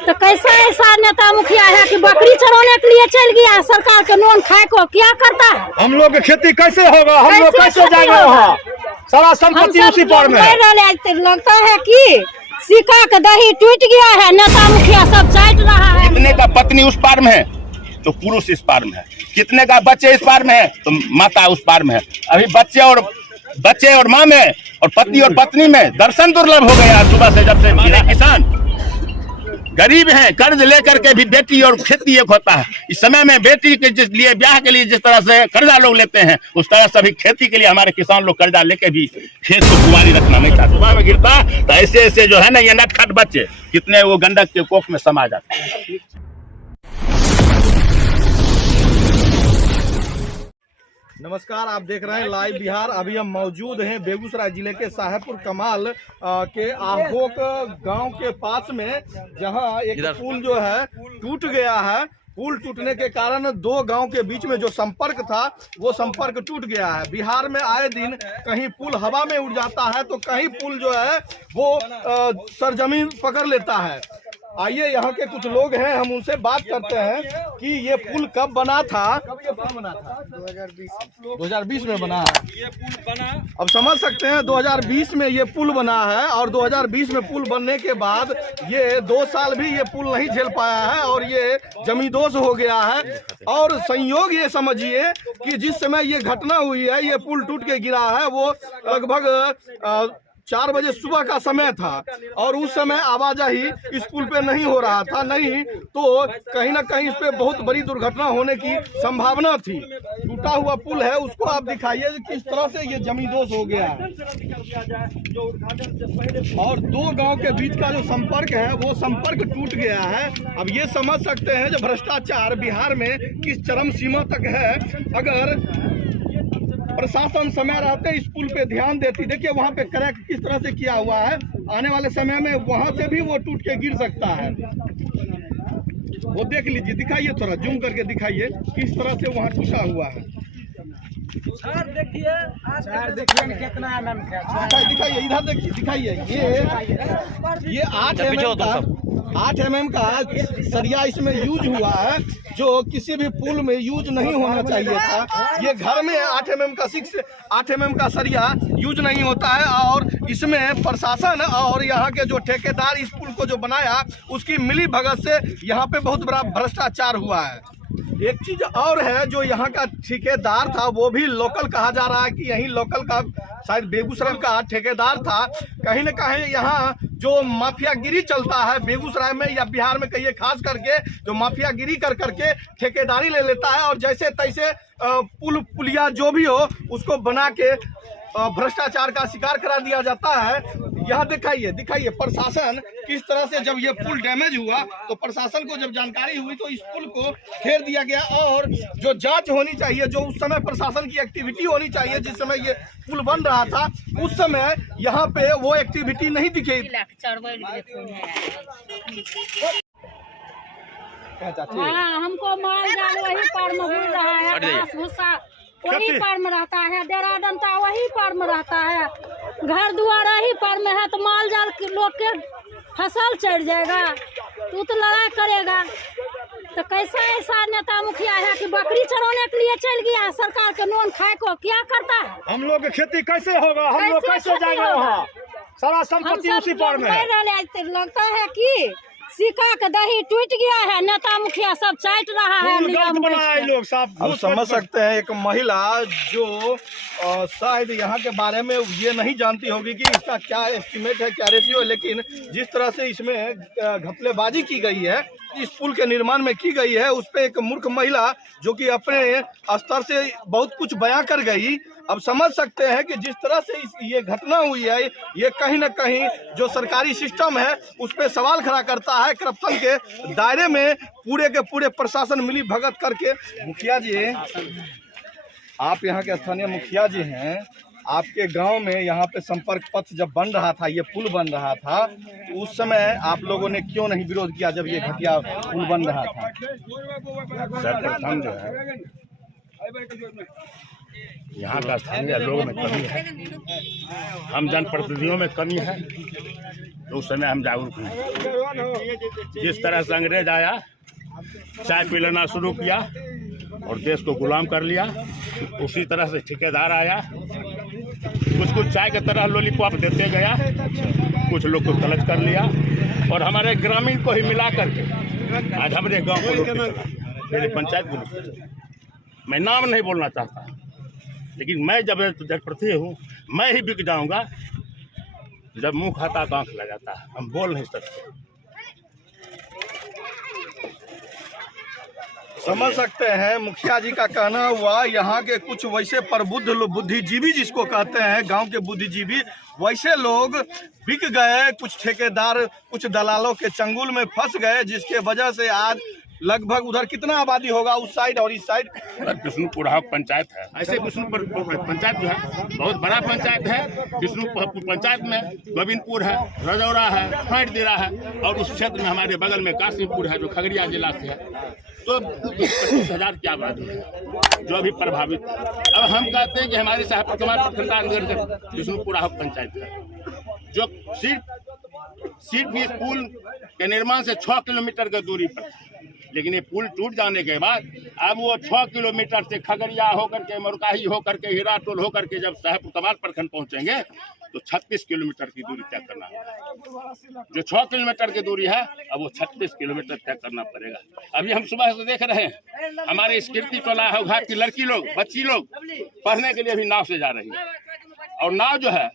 तो कैसा ऐसा नेता मुखिया है कि बकरी चराने के लिए चल गया, सरकार के नोन खाए को क्या करता है? हम लोग की खेती कैसे होगा? हम लोग कैसे जाएंगे वहाँ? सारा संपत्ति उसी पर में है। लगता है कि सिक्का का दही टूट गया है, नेता मुखिया सब चाट रहा है। कितने का पत्नी उस पार में है तो पुरुष इस पार में है, कितने का बच्चे इस पार में है तो माता उस पार में है। अभी बच्चे और माँ में और पति और पत्नी में दर्शन दुर्लभ हो गया। सुबह से जब से मेरा किसान गरीब हैं, कर्ज लेकर के भी बेटी और खेती एक होता है। इस समय में बेटी के जिस लिए ब्याह के लिए जिस तरह से कर्जा लोग लेते हैं, उस तरह से भी खेती के लिए हमारे किसान लोग कर्जा लेके भी खेत को कुंवारी रखना नहीं चाहते। सुबह में गिरता तो ऐसे ऐसे जो है ना ये नटखट बच्चे कितने वो गंडक के कोख में समा जाते हैं। नमस्कार, आप देख रहे हैं लाइव बिहार। अभी हम मौजूद हैं बेगूसराय जिले के साहेबपुर कमाल के आहोक गांव के पास में, जहां एक पुल जो है टूट गया है। पुल टूटने के कारण दो गांव के बीच में जो संपर्क था वो संपर्क टूट गया है। बिहार में आए दिन कहीं पुल हवा में उड़ जाता है तो कहीं पुल जो है वो सरजमीन पकड़ लेता है। आइए यहाँ के कुछ लोग हैं, हम उनसे बात करते हैं कि ये पुल कब बना था। कब ये पुल बना था? 2020 में बना है ये पुल बना। अब समझ सकते हैं 2020 में ये पुल बना है और 2020 में पुल बनने के बाद ये 2 साल भी ये पुल नहीं झेल पाया है और ये जमींदोज हो गया है। और संयोग ये समझिए कि जिस समय ये घटना हुई है, ये पुल टूट के गिरा है, वो लगभग 4 बजे सुबह का समय था और उस समय आवाजाही इस पुल पे नहीं हो रहा था। नहीं तो कहीं ना कहीं इस पे बहुत बड़ी दुर्घटना होने की संभावना थी। टूटा हुआ पुल है, उसको आप दिखाइए किस तरह से ये जमींदोज हो गया है। और दो गांव के बीच का जो संपर्क है वो संपर्क टूट गया है। अब ये समझ सकते हैं जो भ्रष्टाचार बिहार में किस चरम सीमा तक है। अगर प्रशासन समय रहते इस पुल पे ध्यान देती, देखिए वहाँ पे क्रैक किस तरह से किया हुआ है, आने वाले समय में वहाँ से भी वो टूट के गिर सकता है। वो देख लीजिए, दिखाइए थोड़ा जूम करके दिखाइए किस तरह से वहाँ टूटा हुआ है। देखिए कितना mm का, दिखाइए इधर देखिए, दिखाइए ये 8 mm का सरिया इसमें यूज हुआ है, जो किसी भी पुल में यूज नहीं होना चाहिए था। ये घर में 8 mm का सरिया यूज नहीं होता है और इसमें प्रशासन और यहाँ के जो ठेकेदार इस पुल को जो बनाया उसकी मिली भगत से यहाँ पे बहुत बड़ा भ्रष्टाचार हुआ है। एक चीज और है, जो यहाँ का ठेकेदार था वो भी लोकल कहा जा रहा है कि यही लोकल का शायद बेगूसराय का ठेकेदार था। कहीं न कहीं यहाँ जो माफियागिरी चलता है बेगूसराय में या बिहार में, कहिए खास करके जो माफियागिरी कर करके ठेकेदारी ले लेता है और जैसे तैसे पुलिया जो भी हो उसको बना के भ्रष्टाचार का शिकार करा दिया जाता है। यहाँ दिखाइए प्रशासन किस तरह से, जब ये पुल डैमेज हुआ तो प्रशासन को जब जानकारी हुई तो इस पुल को घेर दिया गया और जो जांच होनी चाहिए, जो उस समय प्रशासन की एक्टिविटी होनी चाहिए, जिस समय ये पुल बन रहा था उस समय यहाँ पे वो एक्टिविटी नहीं दिखी। हाँ, हमको माल जाल वही पार में मिल रहा है, घास भूसा वही पार में रहता है, डेरा डंटा वही पार में रहता है, घर दुआरा ही पार में है, तो माल जाल के लोग के फसल चढ़ जाएगा, तू तो लड़ाई करेगा। तो कैसा ऐसा नेता मुखिया है कि बकरी चराने के लिए चल गया, सरकार के नोन खाए को क्या करता है? हम लोग की खेती कैसे होगा? हम लोग कैसे जाएंगे वहाँ? सारा संपत्ति उसी पर में है। लगता है कि सिक्का का दही टूट गया है, नेता मुखिया सब चाट रहा है। लोग साफ अब समझ सकते हैं एक महिला जो शायद यहाँ के बारे में ये नहीं जानती होगी कि इसका क्या एस्टिमेट है, क्या रेशियो है, लेकिन जिस तरह से इसमें घपलेबाजी की गई है, इस पुल के निर्माण में की गई है, उस पर एक मूर्ख महिला जो कि अपने स्तर से बहुत कुछ बयां कर गई। अब समझ सकते हैं कि जिस तरह से ये घटना हुई है, ये कहीं ना कहीं जो सरकारी सिस्टम है उस पर सवाल खड़ा करता है। करप्शन के दायरे में पूरे के पूरे प्रशासन मिली भगत करके। मुखिया जी, आप यहाँ के स्थानीय मुखिया जी हैं, आपके गांव में यहाँ पे संपर्क पथ जब बन रहा था, ये पुल बन रहा था, तो उस समय आप लोगों ने क्यों नहीं विरोध किया जब ये घटिया पुल बन रहा था? सर्वप्रथम जो है यहाँ का स्थानीय लोगों में कमी है, हम जनप्रतिनिधियों में कमी है। तो उस समय हम जागरूक नहीं। जिस तरह से अंग्रेज आया, चाय पिलाना शुरू किया और देश को गुलाम कर लिया, उसी तरह से ठेकेदार आया, कुछ चाय की तरह लॉलीपॉप देते गया, कुछ लोग को तलब कर लिया और हमारे ग्रामीण को ही मिला करके आज हमारे गांव को मेरे पंचायत को, मैं नाम नहीं बोलना चाहता, लेकिन मैं जब जनप्रतिनिधि हूँ, मैं ही बिक जाऊंगा जब मुंह खाता तो आंख लगाता। हम बोल नहीं सकते। समझ सकते हैं मुखिया जी का कहना हुआ, यहाँ के कुछ वैसे प्रबुद्ध बुद्धिजीवी जिसको कहते हैं, गांव के बुद्धिजीवी, वैसे लोग बिक गए, कुछ ठेकेदार कुछ दलालों के चंगुल में फंस गए, जिसके वजह से आज लगभग उधर कितना आबादी होगा उस साइड और इस साइड? विष्णुपुर पंचायत है। ऐसे विष्णुपुर पंचायत जो है बहुत बड़ा पंचायत है। विष्णुपुर पंचायत में गोविंदपुर है, रजौरा है, खंडदिरा है और उस क्षेत्र में हमारे बगल में कासिमपुर है जो खगड़िया जिला से है। तो 25,000 की आबादी है जो अभी प्रभावित है। अब हम कहते हैं कि हमारे साहब विष्णुपुर पंचायत है जो सिर्फ इस पुल के निर्माण से 6 किलोमीटर की दूरी पर, लेकिन ये पुल टूट जाने के बाद अब वो 6 किलोमीटर से खगड़िया होकर के, मरकाही होकर के, हीराटोल होकर के जब साहेब कमाल प्रखंड पहुंचेंगे तो 36 किलोमीटर की दूरी तय करना होगा। जो 6 किलोमीटर की दूरी है अब वो 36 किलोमीटर तय करना पड़ेगा। अभी हम सुबह से देख रहे हैं हमारे स्कीर्ति टोला घाट की लड़की लोग, बच्ची लोग पढ़ने के लिए भी नाव से जा रही है और नाव जो है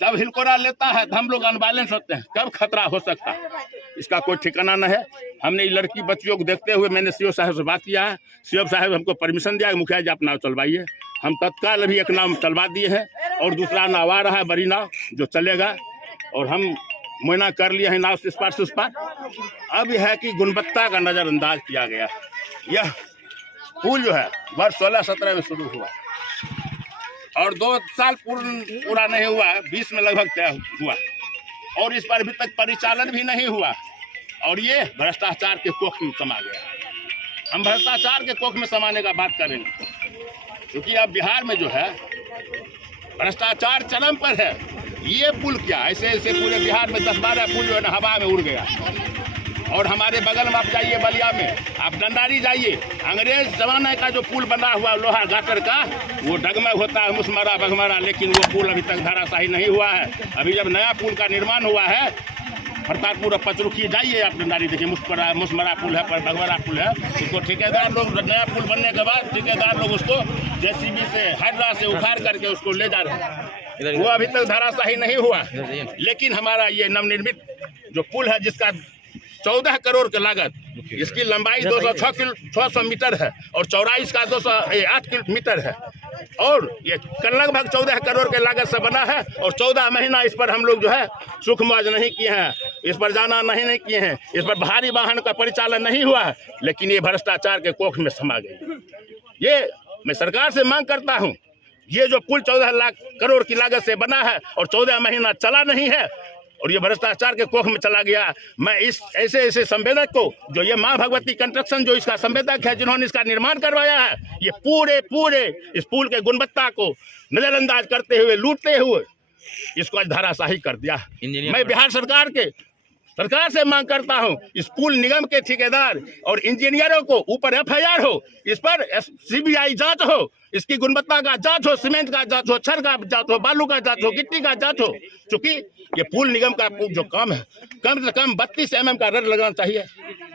जब हिलकोरा लेता है तो हम लोग अनबैलेंस होते हैं, कब खतरा हो सकता है इसका कोई ठिकाना न है। हमने लड़की बच्चियों को देखते हुए मैंने सीओ साहब से बात किया है। सीओ साहब हमको परमिशन दिया, मुखिया जी आप नाव चलवाइए। हम तत्काल अभी एक नाव चलवा दिए हैं और दूसरा नाव आ रहा है, बड़ी नाव जो चलेगा और हम मुआयना कर लिए हैं नाव से इस पार से उस पार। अब यह है कि गुणवत्ता का नज़रअंदाज किया गया। यह पुल जो है वर्ष 16-17 में शुरू हुआ और 2 साल पूरा नहीं हुआ, 20 में लगभग तय हुआ और इस पर अभी तक परिचालन भी नहीं हुआ और ये भ्रष्टाचार के कोख में समा गया। हम भ्रष्टाचार के कोख में समाने का बात करेंगे क्योंकि अब बिहार में जो है भ्रष्टाचार चरम पर है। ये पुल क्या, ऐसे ऐसे पूरे बिहार में 10-12 पुल जो है ना हवा में उड़ गया और हमारे बगल में आप जाइए बलिया में, आप डंडारी जाइए, अंग्रेज जमाने का जो पुल बना हुआ लोहा गाटर का वो डगमग होता है, मुसमरा बगमरा, लेकिन वो पुल अभी तक धराशायी नहीं हुआ है। अभी जब नया पुल का निर्माण हुआ है प्रतापपुर पचरुखी जाइए आप डंडारी देखिए, मुसमरा पुल है, पर भगवरा पुल है, उसको ठेकेदार लोग नया पुल बनने के बाद ठेकेदार लोग उसको जेसीबी से हाइड्रा से उखाड़ करके उसको ले जा रहे हैं, वो अभी तक धराशायी नहीं हुआ। लेकिन हमारा ये नवनिर्मित जो पुल है जिसका 14 करोड़ की लागत, इसकी लंबाई 206 मीटर है और चौड़ाई इसका 208 मीटर है और ये लगभग 14 करोड़ के लागत से बना है और 14 महीना इस पर हम लोग जो है सुख मौज नहीं किए हैं, इस पर जाना नहीं किए हैं, इस पर भारी वाहन का परिचालन नहीं हुआ है, लेकिन ये भ्रष्टाचार के कोख में समा गई। ये मैं सरकार से मांग करता हूँ, ये जो पुल 14 लाख करोड़ की लागत से बना है और 14 महीना चला नहीं है और ये भ्रष्टाचार के कोख में चला गया, मैं इस ऐसे संवेदक को, जो ये माँ भगवती कंस्ट्रक्शन जो इसका संवेदक है, जिन्होंने इसका निर्माण करवाया है, ये पूरे इस पुल के गुणवत्ता को नजरअंदाज करते हुए, लूटते हुए इसको आज धराशायी कर दिया। मैं बिहार सरकार से मांग करता हूं, इस पुल निगम के ठेकेदार और इंजीनियरों को ऊपर FIR हो, इस पर CBI जांच हो, इसकी गुणवत्ता का जांच हो, सीमेंट का जांच हो, छड़ का जांच हो, बालू का जांच हो, गिट्टी का जांच हो। क्योंकि ये पुल निगम का जो काम है, कम से कम 32 mm का रड लगाना चाहिए।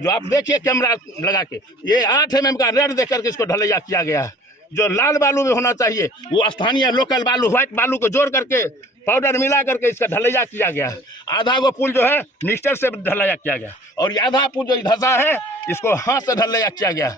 जो आप देखिए कैमरा लगा के, ये 8 mm का रड देख करके इसको ढलैया किया गया है। जो लाल बालू में होना चाहिए वो स्थानीय लोकल बालू, व्हाइट बालू को जोड़ करके पाउडर मिला करके इसका ढलैया किया गया है। आधा वो पुल जो है निस्टर से ढलैया किया गया और ये आधा पुल जो धसा है इसको हाथ से ढलैया किया गया।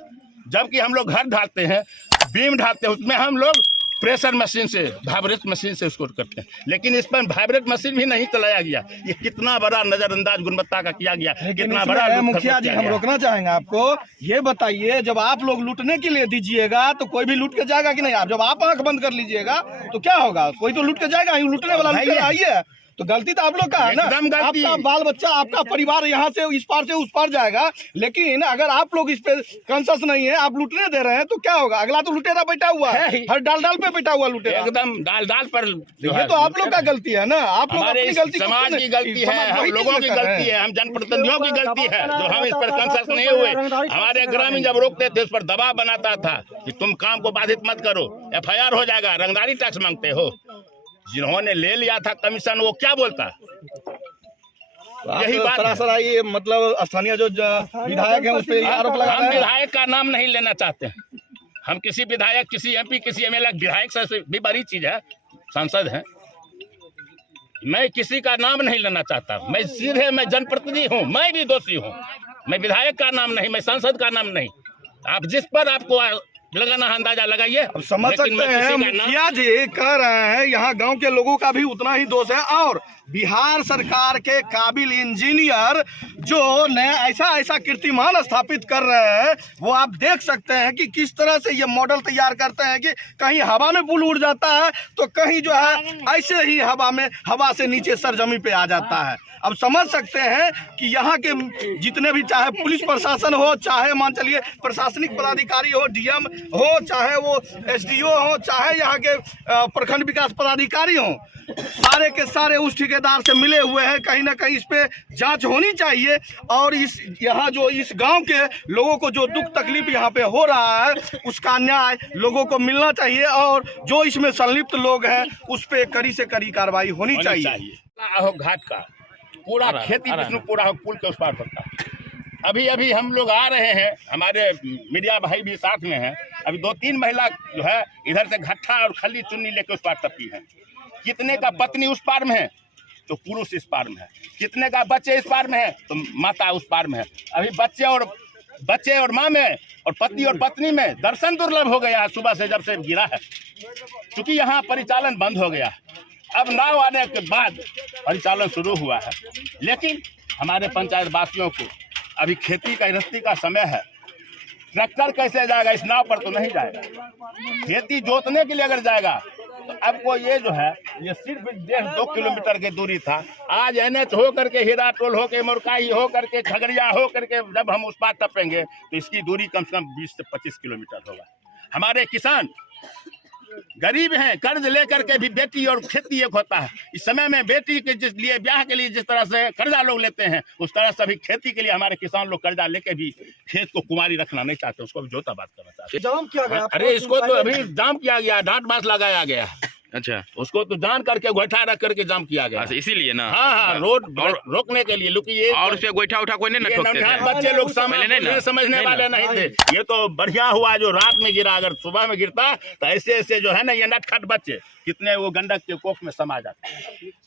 जबकि हम लोग घर ढालते हैं, बीम ढालते हैं, उसमें हम लोग प्रेशर मशीन से, वाइब्रेट मशीन से उसको करते हैं, लेकिन इस पर वाइब्रेट मशीन भी नहीं चलाया गया। ये कितना बड़ा नजरअंदाज गुणवत्ता का किया गया, कितना बड़ा। मुखिया जी हम रोकना चाहेंगे आपको, ये बताइए जब आप लोग लूटने के लिए दीजिएगा तो कोई भी लूट के जाएगा कि नहीं? आप जब आप आंख बंद कर लीजिएगा तो क्या होगा? कोई तो लूट के जाएगा, लूटने वाला आइए तो गलती तो आप लोग का है ना। एकदम गलती। आपका बाल बच्चा, आपका परिवार यहाँ से इस पार से उस पार जाएगा, लेकिन अगर आप लोग इस पे कॉन्शियस नहीं है, आप लुटने दे रहे हैं तो क्या होगा? अगला तो लुटेरा बैठा हुआ है, हर डाल डाल पे बैठा हुआ लुटेरा। एकदम दाल दाल पर ये तो आप लोग का गलती है ना। आप लोग हमारे अपनी इस गलती समाज की गलती है, हम लोगों की गलती है, हम जनप्रतिनिधियों की गलती है जो हम इस पर कंसस नहीं हुए। हमारे ग्रामीण जब रोकते थे उस पर दबाव बनाता था कि तुम काम को बाधित मत करो, FIR हो जाएगा, रंगदारी टैक्स मांगते हो। जिन्होंने ले लिया था कमीशन वो क्या बोलता? यही बात सरासर ये मतलब स्थानीय जो विधायक है उस पर आरोप लगा हम रहे हैं। विधायक का नाम नहीं लेना चाहते। हम किसी विधायक, किसी MP, किसी MLA, विधायक से भी बड़ी चीज है, सांसद है। मैं किसी का नाम नहीं लेना चाहता। मैं सीधे मैं जनप्रतिनिधि हूँ, मैं भी दोषी हूँ। मैं विधायक का नाम नहीं, मैं सांसद का नाम नहीं। आप जिस पर आपको लगाना अंदाजा लगाइए। अब समझ सकते हैं मुखिया जी कह रहे हैं यहाँ गांव के लोगों का भी उतना ही दोष है, और बिहार सरकार के काबिल इंजीनियर जो नया ऐसा कीर्तिमान स्थापित कर रहे हैं, वो आप देख सकते हैं कि किस तरह से ये मॉडल तैयार करते हैं कि कहीं हवा में पुल उड़ जाता है तो कहीं जो है ऐसे ही हवा से नीचे सरजमी पे आ जाता है। अब समझ सकते हैं कि यहाँ के जितने भी, चाहे पुलिस प्रशासन हो, चाहे मान चलिए प्रशासनिक पदाधिकारी हो, DM हो, चाहे वो SDO हो, चाहे यहाँ के प्रखंड विकास पदाधिकारी हो, सारे के सारे उस ठेकेदार से मिले हुए हैं। कहीं ना कहीं इस पे जांच होनी चाहिए, और इस यहाँ जो इस गांव के लोगों को जो दुख तकलीफ यहाँ पे हो रहा है उसका न्याय लोगों को मिलना चाहिए, और जो इसमें संलिप्त लोग हैं उस पे कड़ी से कड़ी कार्रवाई होनी चाहिए। घाट का पूरा खेती विष्णुपुरा पुल के उस पार पड़ता है। अभी हम लोग आ रहे हैं, हमारे मीडिया भाई भी साथ में हैं। अभी 2-3 महिला जो है इधर से घट्ठा और खली चुन्नी लेके उस पार टपकी है। कितने का पत्नी उस पार में है तो पुरुष इस पार में है, कितने का बच्चे इस पार में है तो माता उस पार में है। अभी बच्चे और माँ में और पति और पत्नी में दर्शन दुर्लभ हो गया है सुबह से, जब से गिरा है। क्योंकि यहाँ परिचालन बंद हो गया है। अब नाव आने के बाद परिचालन शुरू हुआ है, लेकिन हमारे पंचायत वासियों को अभी खेती का गृहस्थी का समय है। ट्रैक्टर कैसे जाएगा? इस नाव पर तो नहीं जाएगा। खेती जोतने के लिए अगर जाएगा तो आपको ये जो है ये सिर्फ 1.5-2 किलोमीटर की दूरी था। आज NH हो करके, हीरा टोल हो के, मुरकाई हो करके, खगड़िया हो करके जब हम उस पार टपेंगे तो इसकी दूरी कम से कम 20 से 25 किलोमीटर होगा। हमारे किसान गरीब हैं, कर्ज लेकर के भी बेटी और खेती एक होता है। इस समय में बेटी के जिस लिए ब्याह के लिए जिस तरह से कर्जा लोग लेते हैं, उस तरह से अभी खेती के लिए हमारे किसान लोग कर्जा लेके भी खेत को कुंवारी रखना नहीं चाहते, उसको भी जोता बात करना चाहते। जाम किया गया। अरे इसको तो अभी जाम किया गया, डांट बांस लगाया गया। अच्छा, उसको तो जान करके गोइठा रख करके जाम किया गया। अच्छा, इसीलिए ना। हाँ, रोड रोकने के लिए। ये और उसपे गोइठा उठा कोई नहीं ठोकते थे। बच्चे लोग समझने वाले नहीं थे। ये तो बढ़िया हुआ जो रात में गिरा। अगर सुबह में गिरता तो ऐसे जो है ना, ये नटखट बच्चे कितने वो गंडक के कोख में समा जाते।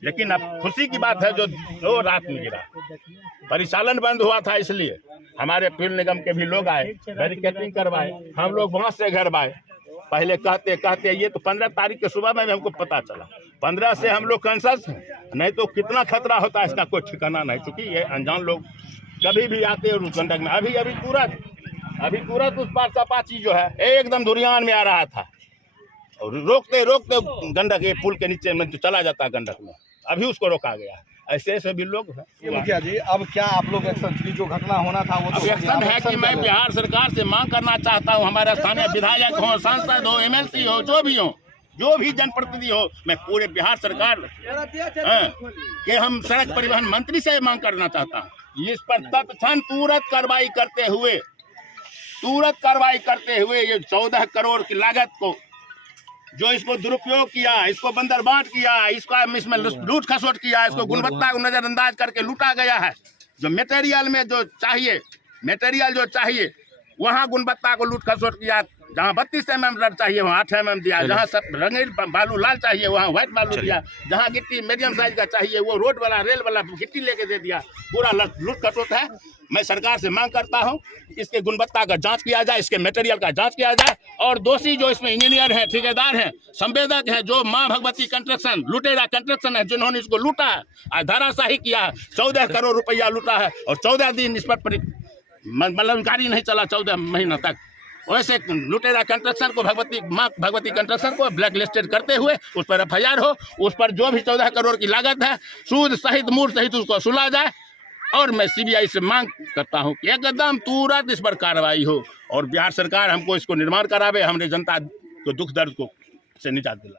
लेकिन अब खुशी की बात है जो रात में गिरा। परिचालन बंद हुआ था, इसलिए हमारे फील्ड निगम के भी लोग आए, बैरिकेडिंग करवाए, हम लोग वहां से घर आए। पहले कहते ये तो 15 तारीख के सुबह में हमको पता चला। 15 से हम लोग कंसस हैं, नहीं तो कितना खतरा होता है इसका कोई ठिकाना नहीं। क्योंकि ये अनजान लोग कभी भी आते हैं उस गंडक में। अभी तुरंत उस पार अपाची जो है एकदम धुरियान में आ रहा था, और रोकते गंडक ये पुल के नीचे में चला जाता है गंडक में। अभी उसको रोका गया। ऐसे भी लोग हैं। मुखिया जी, अब क्या आप लोग एक्शन की जो घटना होना था वो तो एक्शन है कि मैं बिहार सरकार से मांग करना चाहता हूं, हमारे स्थानीय विधायक हो, सांसद हो, MLC हो, जो भी जनप्रतिनिधि हो, मैं पूरे बिहार सरकार के हम सड़क परिवहन मंत्री से मांग करना चाहता हूँ। इस पर तत्क्षण तुरंत कार्रवाई करते हुए ये 14 करोड़ की लागत को जो इसको दुरुपयोग किया, इसको बंदरबाट किया, इसमें लूट खसोट किया, इसको गुणवत्ता को नजरअंदाज करके लूटा गया है। जो मटेरियल जो चाहिए वहाँ गुणवत्ता को लूट खसोट किया। जहाँ 32 mm रड चाहिए वहाँ 8 mm दिया, जहाँ सब रंगीन बालू लाल चाहिए वहाँ व्हाइट बालू दिया, जहाँ गिट्टी मीडियम साइज का चाहिए वो रोड वाला रेल वाला गिट्टी लेके दे दिया। पूरा लूट खसोट है। मैं सरकार से मांग करता हूं इसके गुणवत्ता का जांच किया जाए, इसके मटेरियल का जांच किया जाए, और दोषी जो इसमें इंजीनियर हैं, ठेकेदार हैं, संवेदक हैं, जो मां भगवती कंस्ट्रक्शन लुटेरा कंस्ट्रक्शन है, जिन्होंने इसको लूटा है, धराशाही किया है, 14 करोड़ रुपया लूटा है, और 14 दिन इस पर मतलब गाड़ी नहीं चला 14 महीना तक। वैसे लुटेरा कंस्ट्रक्शन को भगवती कंस्ट्रक्शन को ब्लैक लिस्टेड करते हुए उस पर FIR हो, उस पर जो भी 14 करोड़ की लागत है सूद सहित मूर्त सहित उसको सुला जाए। और मैं CBI से मांग करता हूं कि एकदम तुरंत इस पर कार्रवाई हो और बिहार सरकार हमको इसको निर्माण करावे, हमने जनता को दुख दर्द को से निजात दिला।